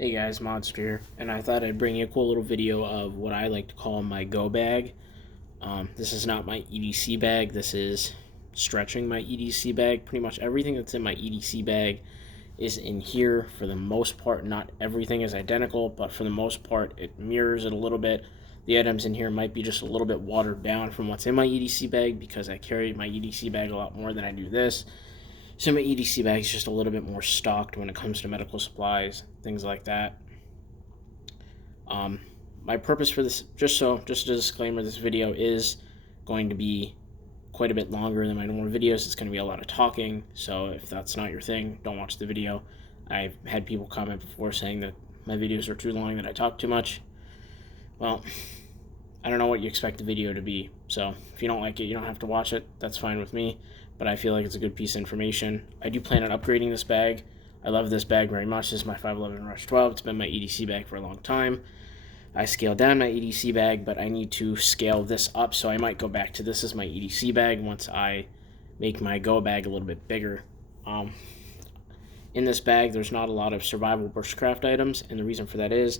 Hey guys, Monster here, and I thought I'd bring you a cool little video of what I like to call my go bag. This is not my EDC bag, this is stretching my EDC bag. Pretty much everything that's in my EDC bag is in here for the most part. Not everything is identical, but for the most part it mirrors it a little bit. The items in here might be just a little bit watered down from what's in my EDC bag because I carry my EDC bag a lot more than I do this. So my EDC bag is just a little bit more stocked when it comes to medical supplies, things like that. My purpose for this, just a disclaimer, this video is going to be quite a bit longer than my normal videos. It's going to be a lot of talking, so if that's not your thing, don't watch the video. I've had people comment before saying that my videos are too long, that I talk too much. Well, I don't know what you expect the video to be, so if you don't like it, you don't have to watch it. That's fine with me, but I feel like it's a good piece of information. I do plan on upgrading this bag. I love this bag very much. This is my 511 Rush 12. It's been my EDC bag for a long time. I scaled down my EDC bag, but I need to scale this up, so I might go back to this as my EDC bag once I make my go bag a little bit bigger. In this bag, there's not a lot of survival bushcraft items, and the reason for that is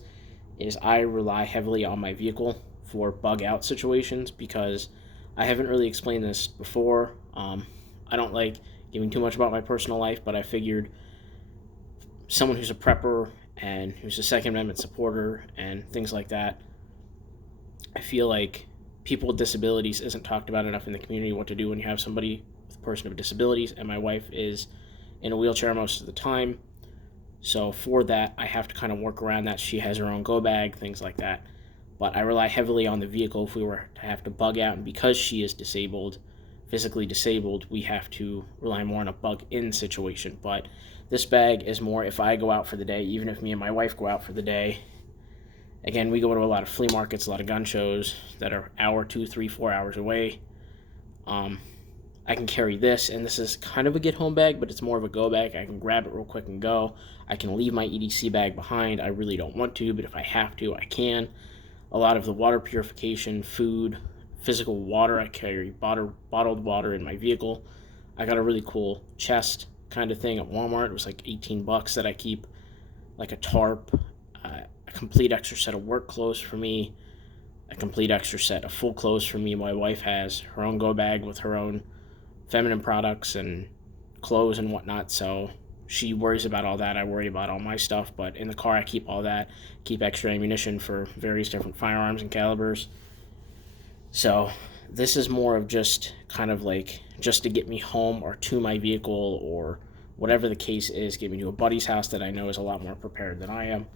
I rely heavily on my vehicle for bug out situations, because I haven't really explained this before. I don't like giving too much about my personal life, but I figured someone who's a prepper and who's a Second Amendment supporter and things like that, I feel like people with disabilities isn't talked about enough in the community, what to do when you have somebody with a person with disabilities, and my wife is in a wheelchair most of the time. So for that, I have to kind of work around that. She has her own go bag, things like that. But I rely heavily on the vehicle if we were to have to bug out, and because she is disabled, physically disabled, we have to rely more on a bug in situation. But this bag is more if I go out for the day, even if me and my wife go out for the day. Again, we go to a lot of flea markets, a lot of gun shows that are hour, 2, 3, 4 hours away. I can carry this, and this is kind of a get home bag, but it's more of a go bag. I can grab it real quick and go. I can leave my EDC bag behind. I really don't want to, but if I have to, I can. A lot of the water purification, food, physical water, I carry bottled water in my vehicle. I got a really cool chest kind of thing at Walmart. It was like 18 bucks that I keep like a tarp, a complete extra set of work clothes for me, a complete extra set of full clothes for me. My wife has her own go bag with her own feminine products and clothes and whatnot, so she worries about all that. I worry about all my stuff, but in the car I keep all that, keep extra ammunition for various different firearms and calibers. So this is more of just kind of like just to get me home or to my vehicle, or whatever the case is, get me to a buddy's house that I know is a lot more prepared than I am.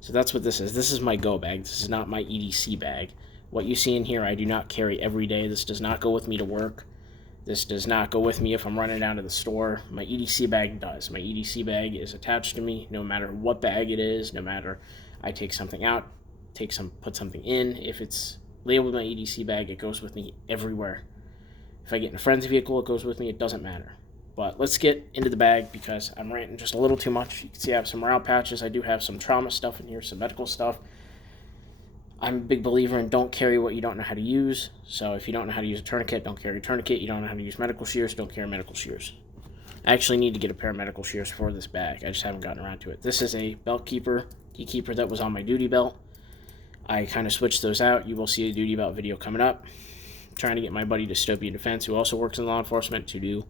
So that's what this is. This is my go bag. This is not my EDC bag. What you see in here I do not carry every day. This does not go with me to work. This does not go with me if I'm running down to the store. My EDC bag does. My EDC bag is attached to me no matter what bag it is, no matter I take something out, put something in. If it's labeled my EDC bag, it goes with me everywhere. If I get in a friend's vehicle, it goes with me. It doesn't matter. But let's get into the bag because I'm ranting just a little too much. You can see I have some morale patches. I do have some trauma stuff in here, some medical stuff. I'm a big believer in don't carry what you don't know how to use. So if you don't know how to use a tourniquet, don't carry a tourniquet. You don't know how to use medical shears, don't carry medical shears. I actually need to get a pair of medical shears for this bag. I just haven't gotten around to it. This is a belt keeper, key keeper that was on my duty belt. I kind of switched those out. You will see a duty belt video coming up. I'm trying to get my buddy Dystopian Defense, who also works in law enforcement, to do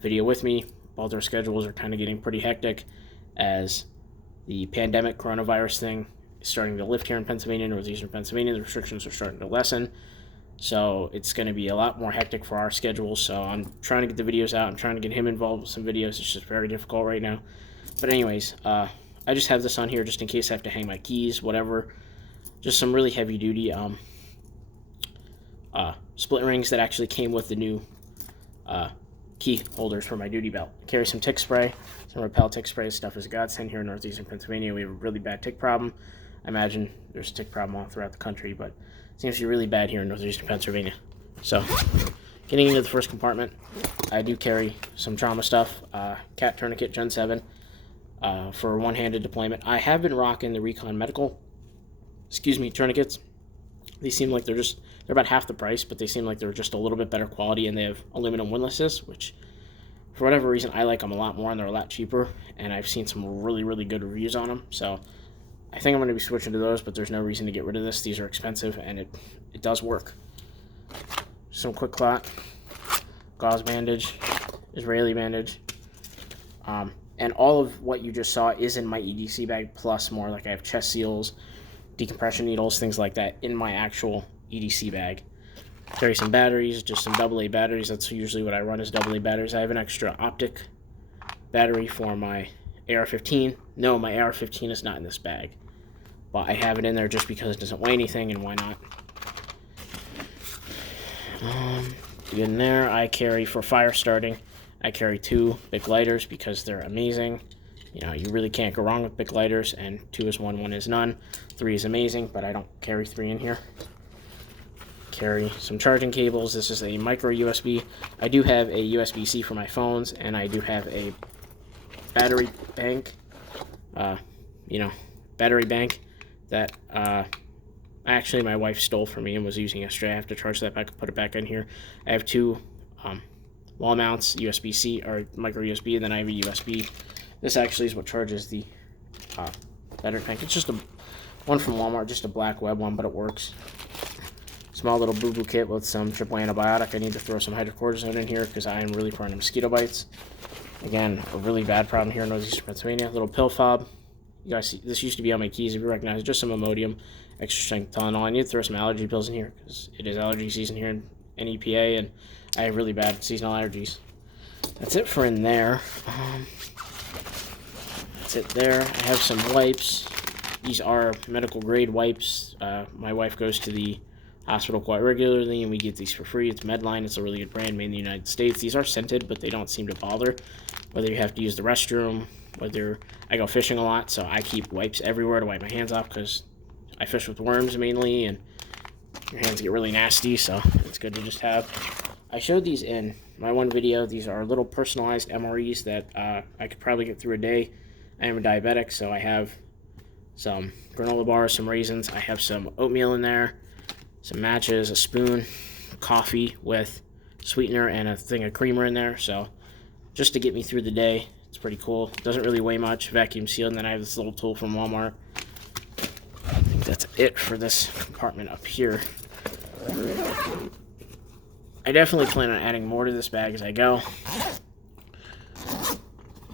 video with me. Both our schedules are kind of getting pretty hectic as the pandemic coronavirus thing is starting to lift here in Pennsylvania, northeastern Pennsylvania. The restrictions are starting to lessen. So it's going to be a lot more hectic for our schedules. So I'm trying to get the videos out. I'm trying to get him involved with some videos. It's just very difficult right now. But anyways, I just have this on here just in case I have to hang my keys, whatever. Just some really heavy duty split rings that actually came with the new key holders for my duty belt. I carry some tick spray, some repel tick spray. Stuff is a godsend here in northeastern Pennsylvania. We have a really bad tick problem. I imagine there's a tick problem all throughout the country, but it seems to be really bad here in northeastern Pennsylvania. So, getting into the first compartment, I do carry some trauma stuff. Cat Tourniquet Gen 7 for one-handed deployment. I have been rocking the Recon Medical, tourniquets. They seem like they're about half the price, but they seem like they're just a little bit better quality, and they have aluminum windlasses, which for whatever reason I like them a lot more, and they're a lot cheaper, and I've seen some really, really good reviews on them. So I think I'm going to be switching to those, but there's no reason to get rid of this. These are expensive, and it does work. Some quick clot, gauze bandage, Israeli bandage, and all of what you just saw is in my EDC bag, plus more. Like I have chest seals, decompression needles, things like that in my actual EDC bag. Carry some batteries, just some AA batteries. That's usually what I run is AA batteries. I have an extra optic battery for my AR-15. No, my AR-15 is not in this bag, but I have it in there just because it doesn't weigh anything, and why not? In there, I carry, for fire starting, I carry 2 Bic lighters because they're amazing. You know, you really can't go wrong with Bic lighters, and 2 is 1, 1 is none. 3 is amazing, but I don't carry 3 in here. Carry some charging cables. This is a micro USB. I do have a USB-C for my phones, and I do have a battery bank, battery bank that actually my wife stole from me and was using yesterday. I have to charge that back, put it back in here. I have 2 wall mounts, USB-C or micro USB, and then I have a USB. This actually is what charges the battery bank. It's just a one from Walmart, just a black web one, but it works. Small little boo-boo kit with some triple antibiotic. I need to throw some hydrocortisone in here because I am really prone to mosquito bites. Again, a really bad problem here in northeastern Pennsylvania. Little pill fob. You guys see, this used to be on my keys. If you recognize, just some Imodium, extra strength Tylenol. I need to throw some allergy pills in here because it is allergy season here in EPA, and I have really bad seasonal allergies. That's it for in there. That's it there. I have some wipes. These are medical grade wipes. My wife goes to the hospital quite regularly, and we get these for free. It's Medline. It's a really good brand made in the United States. These are scented, but they don't seem to bother. Whether you have to use the restroom, whether I go fishing a lot, so I keep wipes everywhere to wipe my hands off because I fish with worms mainly, and your hands get really nasty, so it's good to just have. I showed these in my one video. These are little personalized MREs that I could probably get through a day. I am a diabetic, so I have some granola bars, some raisins. I have some oatmeal in there, some matches, a spoon, coffee with sweetener, and a thing of creamer in there. So just to get me through the day, it's pretty cool. It doesn't really weigh much, vacuum sealed, and then I have this little tool from Walmart. I think that's it for this compartment up here. I definitely plan on adding more to this bag as I go.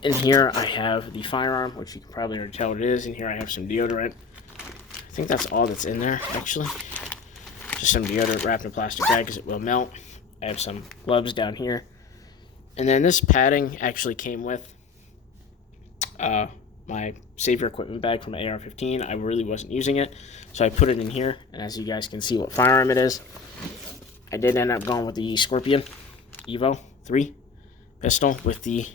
In here I have the firearm, which you can probably already tell what it is. In here I have some deodorant. I think that's all that's in there, actually. Just some deodorant wrapped in a plastic bag because it will melt. I have some gloves down here. And then this padding actually came with my Savior equipment bag from my AR-15. I really wasn't using it, so I put it in here. And as you guys can see what firearm it is, I did end up going with the Scorpion Evo 3 pistol with the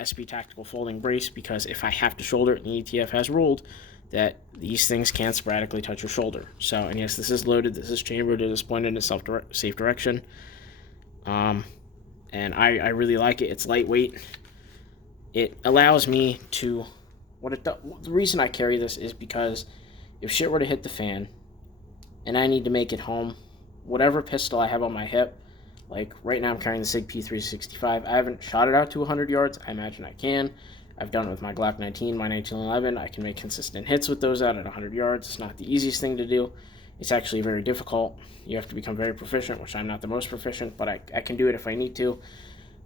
SP Tactical Folding Brace, because if I have to shoulder it, the ETF has ruled that these things can't sporadically touch your shoulder. So, and yes, this is loaded, this is chambered, it is pointed in safe direction. And I really like it. It's lightweight. It allows me to, the reason I carry this is because if shit were to hit the fan and I need to make it home, whatever pistol I have on my hip, like right now I'm carrying the SIG P365. I haven't shot it out to 100 yards. I imagine I can. I've done it with my Glock 19, my 1911. I can make consistent hits with those out at 100 yards. It's not the easiest thing to do. It's actually very difficult. You have to become very proficient, which I'm not the most proficient, but I can do it if I need to.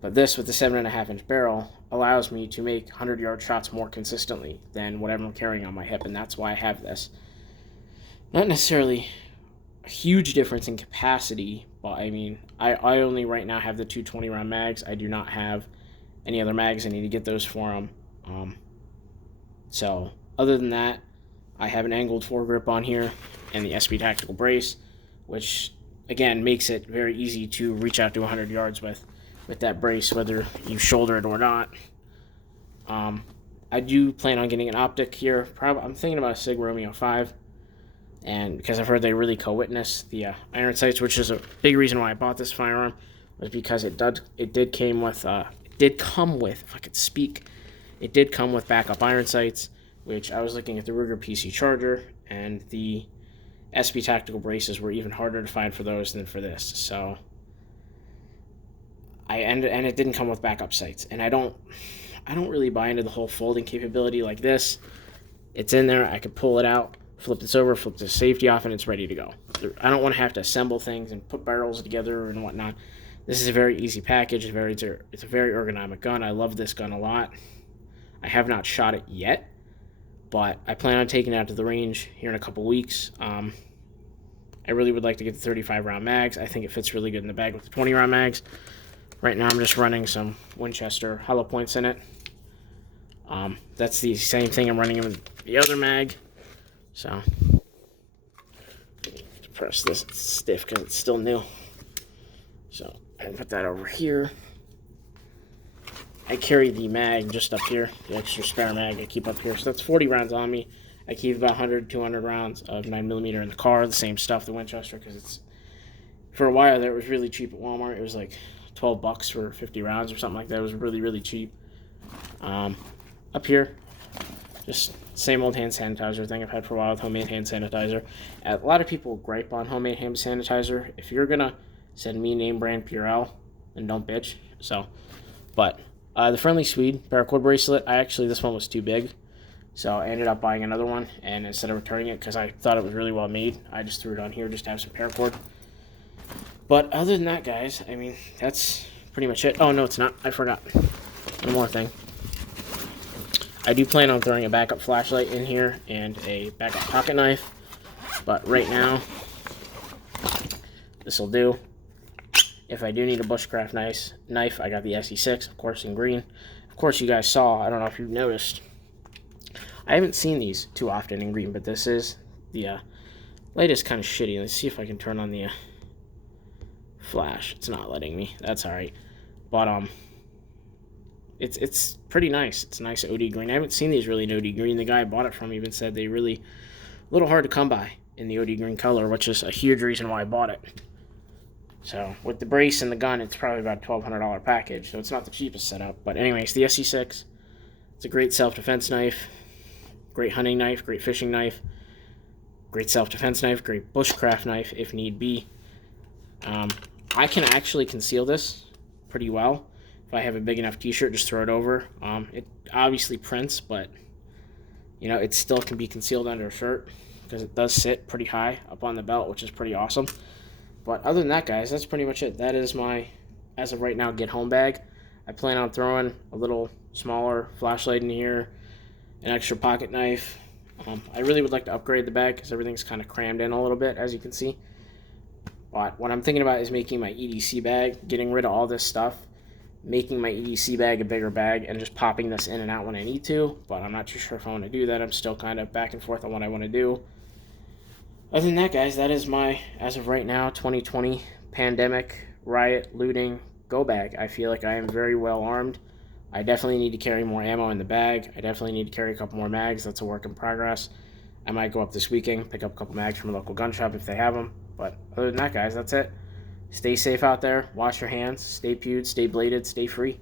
But this, with the 7.5-inch barrel, allows me to make 100-yard shots more consistently than whatever I'm carrying on my hip, and that's why I have this. Not necessarily a huge difference in capacity, but I mean, I only right now have the 220-round mags. I do not have any other mags. I need to get those for them. So, other than that, I have an angled foregrip on here and the SP Tactical Brace, which, again, makes it very easy to reach out to 100 yards with that brace, whether you shoulder it or not. I do plan on getting an optic here. I'm thinking about a SIG Romeo 5, and because I've heard they really co-witness the iron sights, which is a big reason why I bought this firearm, was because it did come with, if I could speak, it did come with backup iron sights, which I was looking at the Ruger PC Charger, and the SP Tactical Braces were even harder to find for those than for this. So and it didn't come with backup sights, and I don't really buy into the whole folding capability like this. It's in there. I could pull it out, flip this over, flip the safety off, and it's ready to go. I don't want to have to assemble things and put barrels together and whatnot. This is a very easy package. It's a very ergonomic gun. I love this gun a lot. I have not shot it yet, but I plan on taking it out to the range here in a couple weeks. I really would like to get the 35 round mags. I think it fits really good in the bag with the 20 round mags. Right now I'm just running some Winchester hollow points in it. That's the same thing I'm running in with the other mag. So, to press this, it's stiff because it's still new. So, I put that over here. I carry the mag just up here, the extra spare mag I keep up here. So that's 40 rounds on me. I keep about 100, 200 rounds of 9mm in the car, the same stuff, the Winchester, because it's, for a while there, it was really cheap at Walmart. It was like $12 for 50 rounds or something like that. It was really, really cheap. Up here, just same old hand sanitizer thing I've had for a while with homemade hand sanitizer. A lot of people gripe on homemade hand sanitizer. If you're gonna send me name brand Purell, then don't bitch. So, but the friendly Swede Paracord bracelet, this one was too big, so I ended up buying another one, and instead of returning it because I thought it was really well made, I just threw it on here just to have some paracord. But other than that, guys, I mean, that's pretty much it. Oh no, it's not. I forgot one more thing. I do plan on throwing a backup flashlight in here and a backup pocket knife, but right now this will do. If I do need a bushcraft knife, I got the SE6, of course, in green. Of course, you guys saw, I don't know if you've noticed, I haven't seen these too often in green, but this is the light is kind of shitty. Let's see if I can turn on the flash. It's not letting me. That's all right. But it's pretty nice. It's a nice OD green. I haven't seen these really in OD green. The guy I bought it from even said they really a little hard to come by in the OD green color, which is a huge reason why I bought it. So with the brace and the gun, it's probably about a $1,200 package. So it's not the cheapest setup. But anyways, the SE6, it's a great self-defense knife, great hunting knife, great fishing knife, great self-defense knife, great bushcraft knife if need be. I can actually conceal this pretty well. If I have a big enough t-shirt, just throw it over. It obviously prints, but you know, it still can be concealed under a shirt because it does sit pretty high up on the belt, which is pretty awesome. But other than that, guys, that's pretty much it. That is my, as of right now, get home bag. I plan on throwing a little smaller flashlight in here, an extra pocket knife. I really would like to upgrade the bag because everything's kind of crammed in a little bit, as you can see. But what I'm thinking about is making my EDC bag, getting rid of all this stuff, making my EDC bag a bigger bag, and just popping this in and out when I need to. But I'm not too sure if I want to do that. I'm still kind of back and forth on what I want to do. Other than that, guys, that is my, as of right now, 2020 pandemic, riot, looting, go bag. I feel like I am very well armed. I definitely need to carry more ammo in the bag. I definitely need to carry a couple more mags. That's a work in progress. I might go up this weekend, pick up a couple mags from a local gun shop if they have them. But other than that, guys, that's it. Stay safe out there. Wash your hands. Stay pewed. Stay bladed. Stay free.